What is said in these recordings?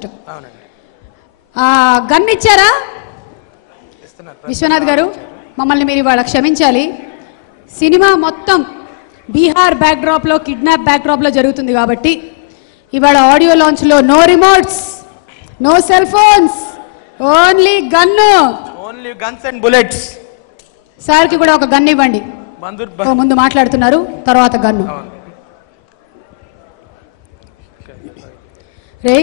First. Gun ఇచ్చారా విశ్వనాథ్ గారు? మమ్మల్ని మీరు ఇవాళ క్షమించాలి. సినిమా మొత్తం బీహార్ బ్యాక్డ్రాప్లో, కిడ్నాప్ బ్యాక్డ్రాప్లో జరుగుతుంది కాబట్టి ఇవాళ ఆడియో లాంచ్లో no remotes, no cell phones, only gun, only guns and bullets. సార్కి కూడా ఒక గన్ ఇవ్వండి. ముందు మాట్లాడుతున్నారు, తర్వాత గన్ను. రే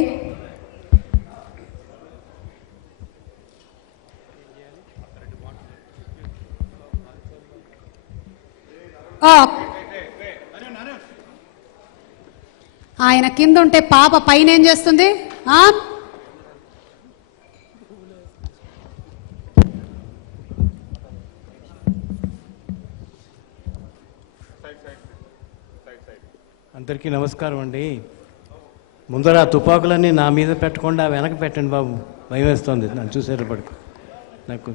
ఆయన కింద ఉంటే పాప పైన ఏం చేస్తుంది? అందరికీ నమస్కారం అండి. ముందర తుపాకులన్నీ నా మీద పెట్టకుండా వెనక పెట్టండి బాబు, భయం వేస్తుంది నన్ను చూసేటప్పటికి. నాకు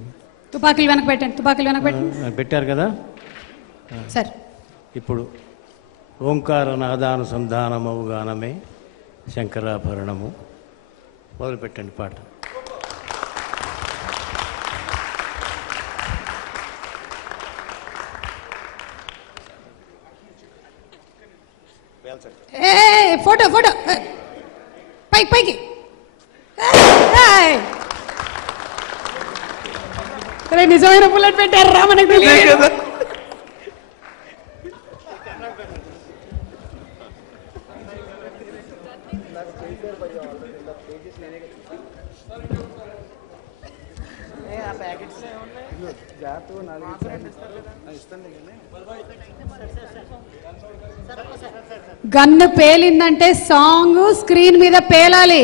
తుపాకులు వెనక పెట్టండి, తుపాకులు వెనక పెట్టండి. పెట్టారు కదా సరే. ఇప్పుడు ఓంకార నాదానుసంధానమవు గానమే శంకరాభరణము మొదలు పెట్టండి పాట. ఫోటో ఫోటో పైకి పైకి. నిజమైన బుల్లెట్ పెట్టారు రా మనకు. గన్ను పేలిందంటే సాంగ్ స్క్రీన్ మీద పేలాలి.